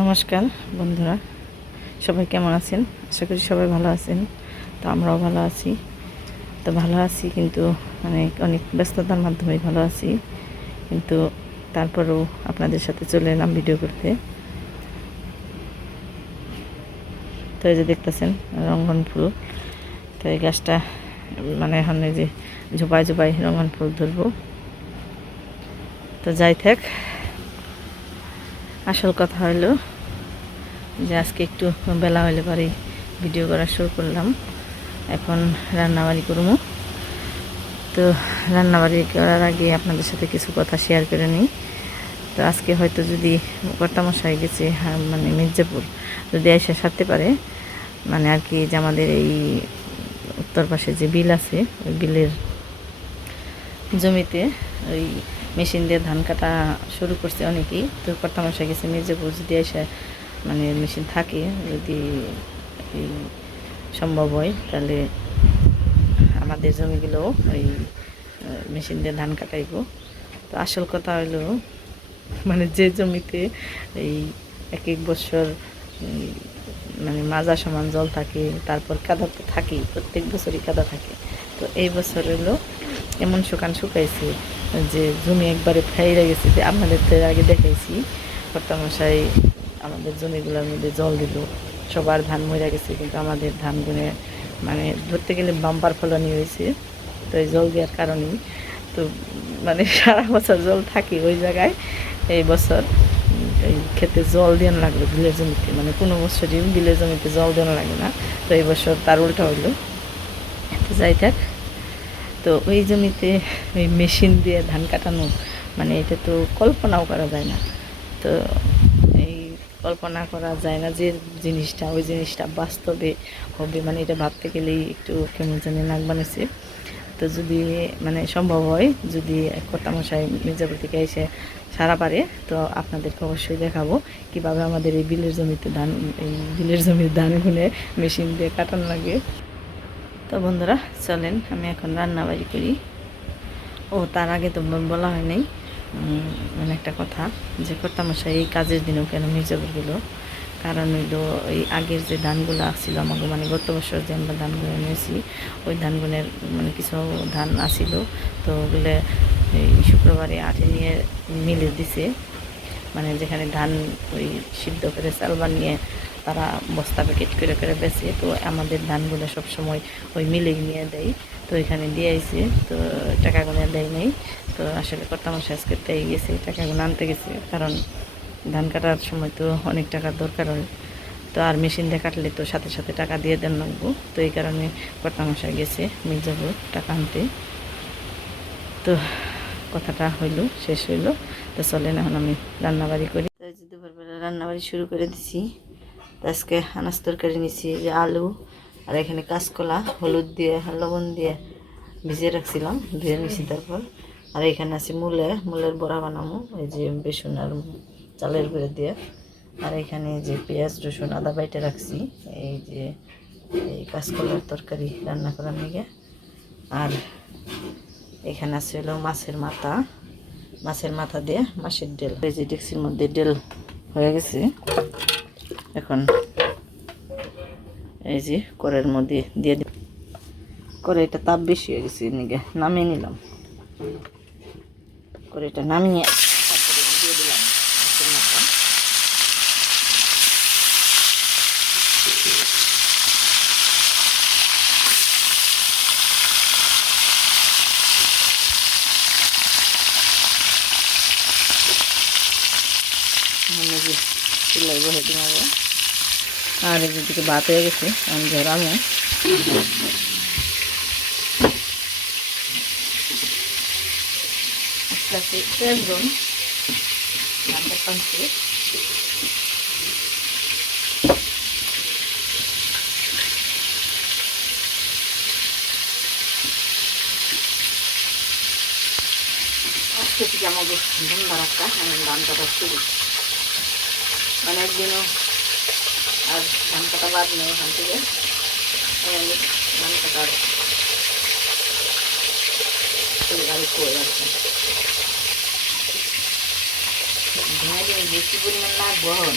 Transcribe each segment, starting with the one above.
নমস্কার, বন্ধুরা। সবাই কেমন আছেন? আশা করি সবাই ভালো আছেন। তো আমরাও ভালো আছি। তো ভালো আছি কিন্তু মানে অনেক ব্যস্ততার মাধ্যমেই ভালো আছি। কিন্তু তারপরেও আপনাদের সাথে চলে এলাম ভিডিও করতে। তো এই যে দেখতেছেন, রঙ্গন ফুল। তো এই গাছটা মানে এখন যে ঝোপায় ঝোপায় রঙ্গন ফুল ধরবো। তো যাই থাক আসল কথা হলো যে আজকে একটু বেলা হলে পরে ভিডিও করা শুরু করলাম। এখন রান্নাবাড়ি করব। তো রান্নাবাড়ি করার আগে আপনাদের সাথে কিছু কথা শেয়ার করে নিই। তো আজকে হয়তো যদি কর্তামশাই গেছে হ্যাঁ, মানে মির্জাপুর যদি এসে সারতে পারে মানে আর কি যে আমাদের এই উত্তর পাশে যে বিল আছে ওই বিলের জমিতে ওই মেশিন দিয়ে ধান কাটা শুরু করছে অনেকেই। তো কর্তামশাই গেছে মির্জাপুর যদি এসে মানে মেশিন থাকে, যদি সম্ভব হয়, তাহলে আমাদের জমিগুলো ওই মেশিন দিয়ে ধান কাটাইব। তো আসল কথা হলো মানে যে জমিতে এই এক এক বছর মানে মাজা সমান জল থাকে, তারপর কাদা তো থাকেই, প্রত্যেক বছরই কাদা থাকে। তো এই বছর হলো এমন শুকান শুকাইছে যে জমি একবারে ফাইরে গেছে, যে আপনাদের তো আগে দেখাইছি। কর্তামশাই আমাদের জমিগুলোর মধ্যে জল দিল। সবার ধান মরে গেছে, কিন্তু আমাদের ধানগুলো মানে ধরতে গেলে বাম্পার ফলনই হয়েছে। তো এই জল দেওয়ার কারণেই তো মানে সারা বছর জল থাকে ওই জায়গায়। এই বছর এই খেতে জল দেওয়ানো লাগল বিলের জমিতে মানে কোনো বছরই বিলের জমিতে জল দেওয়ানো লাগে না। তো এই বছর তার উল্টা হইল। যাই থাক তো ওই জমিতে ওই মেশিন দিয়ে ধান কাটানো মানে এটা তো কল্পনাও করা যায় না। তো এই কল্পনা করা যায় না যে জিনিসটা, ওই জিনিসটা বাস্তবে হবে মানে এটা ভাবতে গেলেই একটু কেমন জানি নাক বানিয়েছে তো যদি মানে সম্ভব হয়, যদি কর্তামশাই মির্জাপুর থেকে এসে সারা পারে, তো আপনাদেরকে অবশ্যই দেখাবো কীভাবে আমাদের এই বিলের জমিতে ধান, এই বিলের জমির ধানগুলো মেশিন দিয়ে কাটানো লাগে। তো বন্ধুরা, চলেন আমি এখন রান্নাবাড়ি করি। ও, তার আগে তো বলা হয় নাই। মানে একটা কথা, যে কর্তামশাই এই কাজের দিনেও কেন মির্জাপুর গেল? কারণ হইল, ওই আগের যে ধানগুলো আসছিল আমাকে মানে গত বছর যে আমরা ধানগুলো নিয়েছি, ওই ধানগুলোর মানে কিছু ধান আসিল। তো ওগুলো এই শুক্রবারে আটে নিয়ে মিলে দিছে। মানে যেখানে ধান ওই সিদ্ধ করে চাল বানিয়ে তারা বস্তা প্যাকেট করে করে বেচে, তো আমাদের ধানগুলো সব সময় ওই মিলে নিয়ে দেয়। তো এখানে দিয়ে আইছে, তো টাকাগুলো দেয় নাই। তো আসলে কর্তামশাই আজকে তাই গেছে, টাকাগুলো আনতে গেছে, কারণ ধান কাটার সময় তো অনেক টাকার দরকার হয়। তো আর মেশিন দিয়ে কাটলে তো সাথে সাথে টাকা দিয়ে দেন লাগবো। তো এই কারণে কর্তামশাই গেছে মির্জাপুর টাকা আনতে। তো কথাটা হইল, শেষ হইল। তো চলেন এখন আমি রান্নাবাড়ি করি। দুপুরবেলা রান্নাবাড়ি শুরু করে দিছি। আজকে আনাজ তরকারি এই যে আলু, আর এখানে কাঁচকলা, হলুদ দিয়ে লবণ দিয়ে ভিজিয়ে রাখছিলাম ভিজে নিছি তারপর। আর এখানে আছে মূলে, মূলের বড়া বানাবো এই যে বেসন আর চালের গুঁড়ো দিয়ে। আর এখানে যে পেঁয়াজ, রসুন, আদা বাইটে রাখছি, এই যে এই কাঁচকলার তরকারি রান্না করার নিগে। আর এখানে আছে হলো মাছের মাথা মাছের মাথা দিয়ে মাছের ডেল। এই যে ডেক্সির মধ্যে ডেল হয়ে গেছে। এখন এই যে কড়াইয়ের মধ্যে দিয়ে দিই এটা তাপ বেশি হয়ে গেছে এদিকে নামিয়ে নিলাম। কড়াইটা নামিয়ে তারপরে দিয়ে চুলাই বসে দিমাবো আর এদিকে ভাত হয়ে গেছে আমি ঝরামো আস্তে আস্তে একটু একদম ধানটা টানছে আজকে থেকে আমাকে ধান রাখা আমি ধান কাটা শুরু। মানে একদিনও আর ধান কাটা বাদ নেই ওখান থেকে। ধান কাটার গাড়ি করে বেশি পরিমাণ না গরম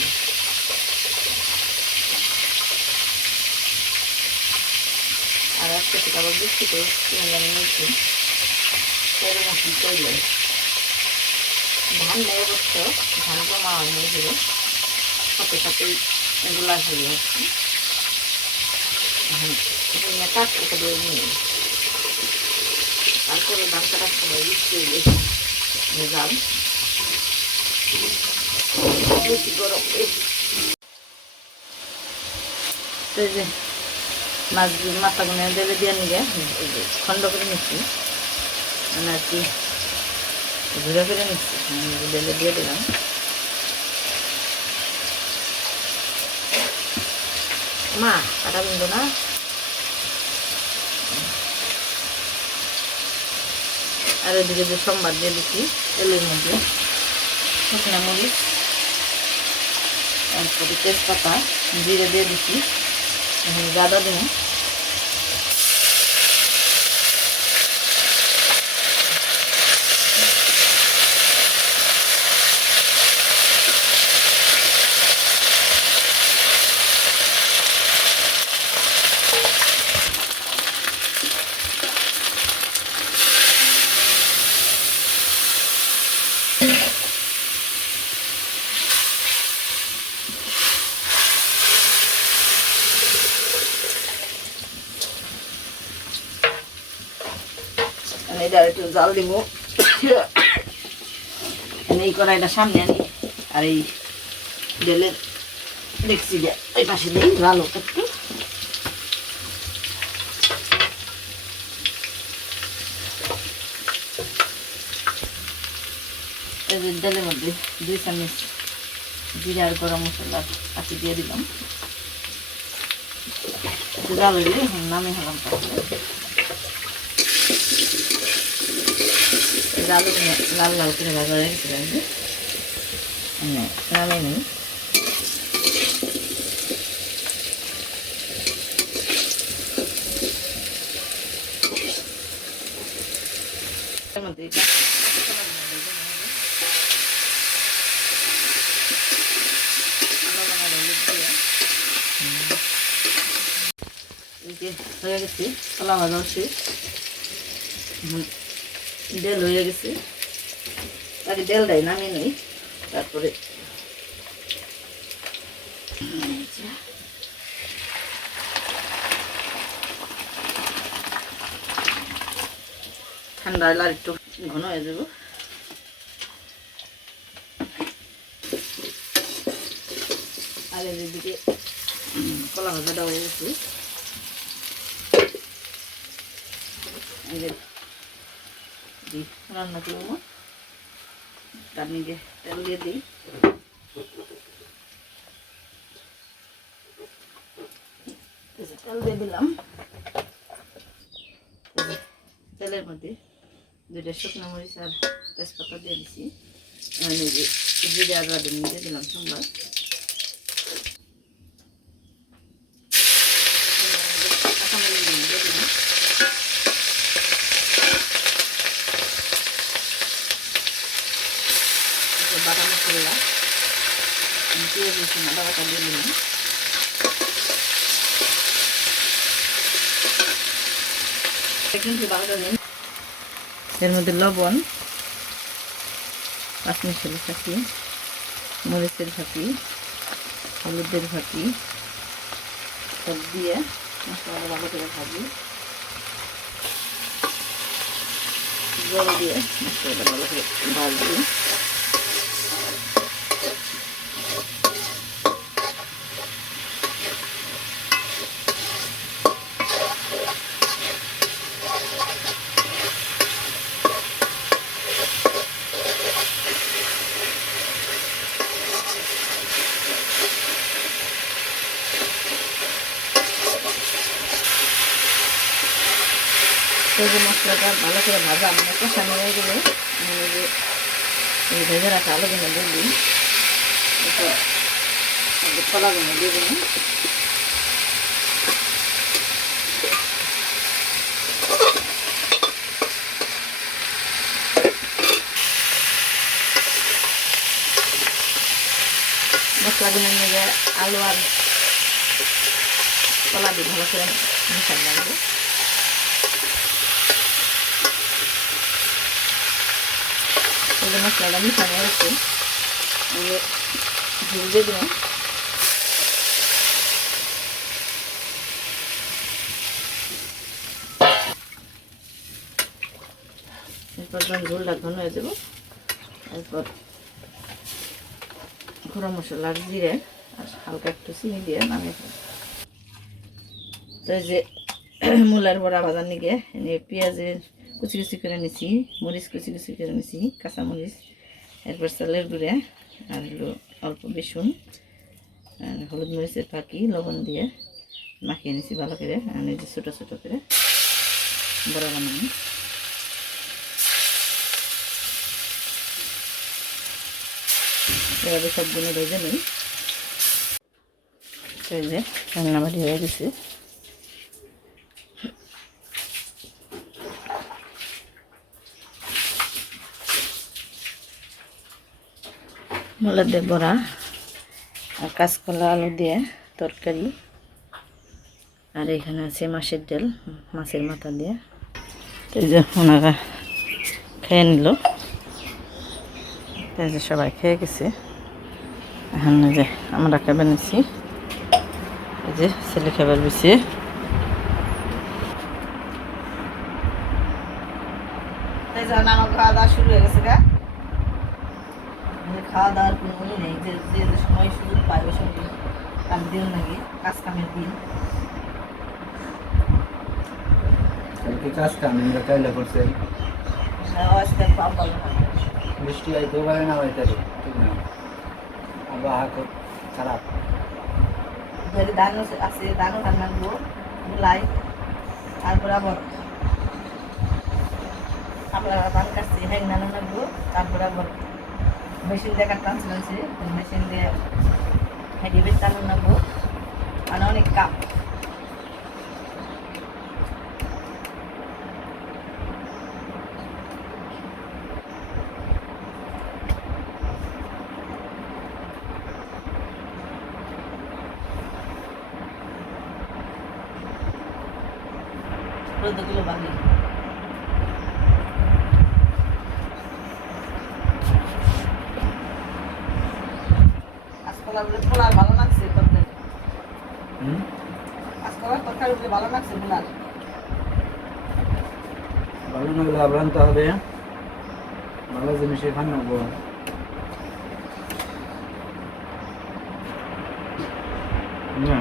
আর আজকে থেকে আবার বৃষ্টি তো জানি নিয়েছি তাই নাকি করলেন ধান নেই অবশ্য, ধান জমা নিয়েছিল সাথে সাথেই গোলা হয়ে যাচ্ছে দিয়ে নিয়ে তারপরে সময় বৃষ্টি হয়ে গেছে ভেজাল বেশি গরম যে মাছ মাথাগুলো দেবে দিয়ে নিয়ে খণ্ড করে নিচ্ছি। মানে আর কি, ঘুরে ফিরে নিচ্ছি। দেবে দিয়ে দিলাম। মা কাটা বিন্দু না আর ওইদিকে যে সম্বাদ দিয়ে দিচ্ছি তেলের মধ্যে শুকনা মরিচ তারপরে তেজপাতা জিরে দিয়ে দিচ্ছি গাদা দিন আমি এটা একটু জাল দিব আমি এই কড়াইটা সামনে আনি, আর এই ডেলের দেখছি যে ওই পাশে দিই হোক একটু। ডেলের মধ্যে দুই চামচ জিরা আর গরম মশলা কাটি দিয়ে দিলাম। জাল নামে হলাম তাহলে। লাল লাল লাল করে ভাজা হয়ে গেছে নেই। হয়ে গেছে কলা ভাজা শেষ ডেল হয়ে গেছে। আগে ডেলটাই নামিয়ে নিই। তারপরে ঠান্ডা হলে আর একটু ঘন হয়ে যাব। আর এদিকে কলা ভাজাটা হয়ে গেছে। এই রান্না করব তার নিয়ে তেল দিয়ে দিই। তেল দিয়ে দিলাম। তেলের মধ্যে দুইটা শুকনো মরিচ আর তেজপাতা দিয়ে দিছি। জিরে আর রাঁধুনি দিয়ে দিলাম সোমবার কাঁচামরিচ দিয়ে দিলাম বাটা মশলা পেঁয়াজ রসুন আদা এর মধ্যে লবণ পাঁচমিশালি থাকি মরিচের ফাঁকি, হলুদের ফাঁকি, সব দিয়ে মশলাটা ভালো করে ভাজি। জল দিয়ে মশলাটা ভালো করে পেঁয়াজ মশলাটা ভালো করে ভাজা মানে কষানো হয়ে গেলে আমি এই ভেজে রাখা আলুগুলো দিয়ে দিই। কলাগুলো দিয়ে দিলাম। মশলাগুলো নিয়ে আলু আর কলা দিয়ে ভালো করে মিশান লাগবে। তাহলে মশলাটা মিশানো হয়েছে দিয়ে দেবেন এরপর যখন ঝোলটা ঘন হয়ে যাব। এরপর গরম মশলা আর জিরে আর হালকা একটু চিনি দিয়ে নামিয়ে ফেলব। তো যে, মূলার বড়া নিগে এনে পেঁয়াজের কুচি কুচি করে নিছি, মরিচ কুচি কুচি করে নিছি, কাঁচা মরিচ, এরপর চালের গুঁড়ে আর হলো অল্প বেসন আর হলুদ মরিচের পাখি লবণ দিয়ে মাখিয়ে নিছি ভালো করে, আর যে ছোটো ছোটো করে বড়া বানানো এভাবে সবগুলো নিই। এই রান্নাবাড়ি হয়ে গেছে। মূলা দিয়ে বড়া আর কাঁচকলা আলু দিয়ে তরকারি। আর এখানে আছে মাছের ডাল, মাছের মাথা দিয়ে। এই যে ওনারা খেয়ে নিল। এই যে সবাই খেয়ে গেছে। এখন যে আমরা খাবে নিছি এই যে ছেলে খাবার বেশি আমার খাওয়া দাওয়া শুরু হয়ে গেছে গা। খাওয়া দাওয়ার কোনো ই নেই যে যে সময় সুযোগ পাই ওই কাম দিন নাকি কাজ কামের দিন কাজ কাম চাইলে করছে পাবো না বৃষ্টি আইতেও পারে না হইতে পারে ঠিক না। আবহাওয়া খুব খারাপ। ধরে ধান আছে ধানও লাই তারপরে আবার আপনারা ধান কাটছি হ্যাং ধানও তারপরে আবার মেশিন দিয়ে কাটতে আনছি মেশিন দিয়ে হেঁটে বেশ চালু রাখব মানে অনেক কাপ রোদগুলো বাকি আজকাল বলে পোলার ভালো লাগছে করতে হুম আজকাল তরকারি বলে ভালো লাগছে ভালো না হলে আভ্রান্ত হবে ভালো জিনিস এখানে নেব। না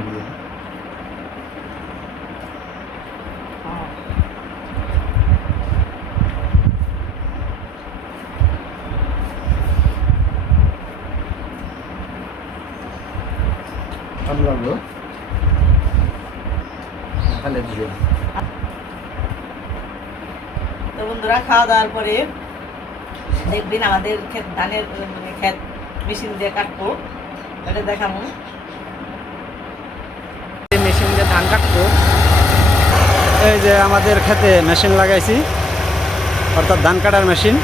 ভালো লাগল খালে দিবে বন্ধুরা খাওয়া দাওয়ার পরে দেখবেন আমাদের ক্ষেত, ধানের ক্ষেত মেশিন দিয়ে কাটবো। এটা দেখাবো। মেশিন দিয়ে ধান কাটবো। এই যে আমাদের খেতে মেশিন লাগাইছি, অর্থাৎ ধান কাটার মেশিন।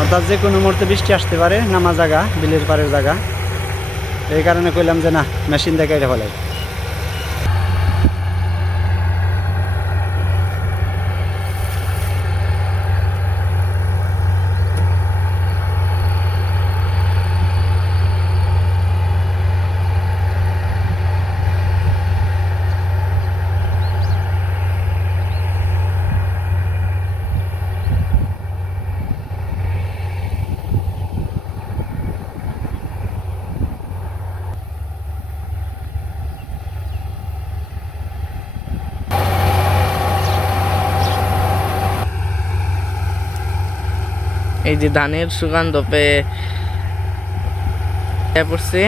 অর্থাৎ যে কোনো মুহূর্তে বৃষ্টি আসতে পারে, নামা জায়গা, বিলের পাড়ের জায়গা। এই কারণে কইলাম যে না, মেশিন দিয়ে কেটে ফেলাই। এই যে ধানের সুগন্ধ পেয়ে পড়ছে।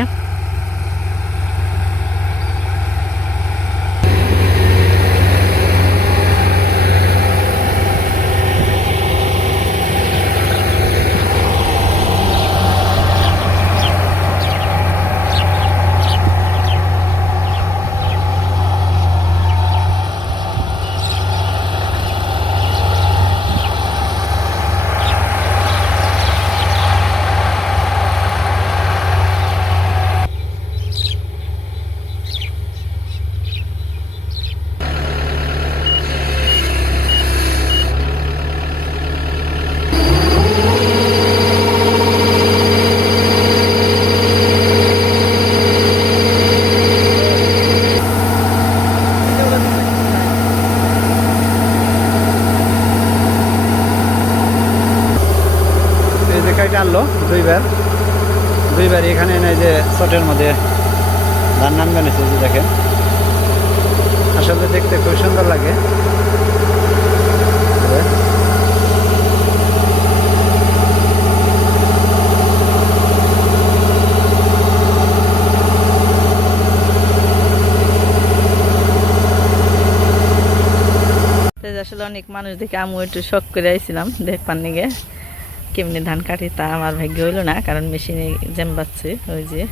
অনেক মানুষ দেখে আমিও একটু শখ করে আইছিলাম দেখবার নিগে কেমনি ধান কাটি তা আমার ভাগ্য হইল না, কারণ মেশিনে জ্যাম বাচ্ছে ওই যে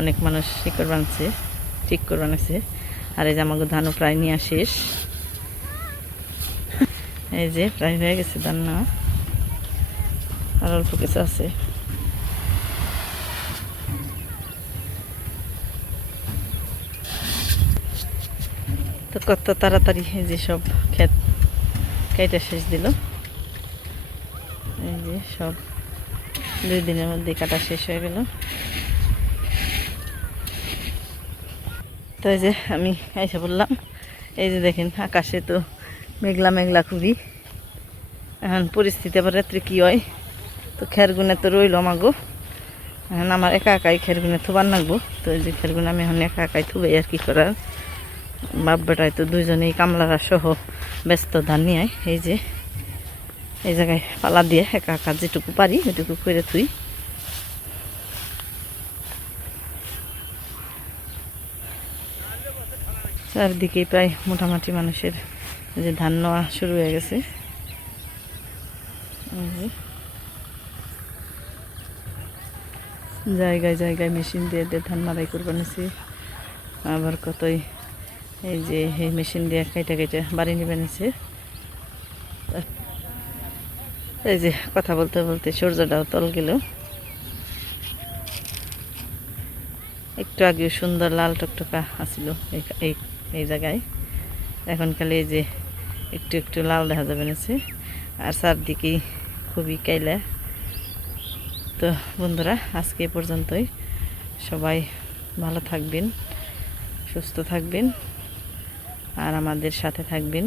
অনেক মানুষ শিকড় বানছে ঠিক করে বানাচ্ছে আর এই যে আমাকে ধানও প্রায় নিয়ে শেষ। এই যে প্রায় হয়ে গেছে ধান না আর অল্প কিছু আছে। তো কত তাড়াতাড়ি যে সব ক্ষেত কেটে শেষ দিল। এই যে সব দুই দিনের মধ্যে কাটা শেষ হয়ে গেল। তো এই যে আমি এসে বললাম, এই যে দেখেন আকাশে তো মেঘলা মেঘলা খুবই। এখন পরিস্থিতি আবার রাত্রে কী হয়? তো খেরগুনে তো রইল আমাগো। এখন আমার একা একাই খেরগুনে থুবার নাগবো তো এই যে খেরগুনে আমি এখন একা একাই থুবাই আর কি করার? বাপ বেটায় তো দুইজনেই কামলারা সহ ব্যস্ত ধান নিয়ে। এই যে, এই জায়গায় পালা দিয়ে একা একা যেটুকু পারি ওইটুকু করে থুই। চারদিকে প্রায় মোটামুটি মানুষের যে ধান নেওয়া শুরু হয়ে গেছে। জায়গায় জায়গায় মেশিন দিয়ে দিয়ে ধান মারাই করবার নিছি। আবার কতই এই যে এই মেশিন দিয়ে কেটে কেটে বাড়ি নিবে নিছে। এই যে কথা বলতে বলতে সূর্যটাও তল গেল। একটু আগে সুন্দর লাল টকটকা আসিল এই এই জায়গায়। এখন খালি এই যে একটু একটু লাল দেখা যাবে নিছে। আর চারদিকেই খুবই কাইলা। তো বন্ধুরা, আজকে পর্যন্তই। সবাই ভালো থাকবেন, সুস্থ থাকবেন। আর আমাদের সাথে থাকবেন।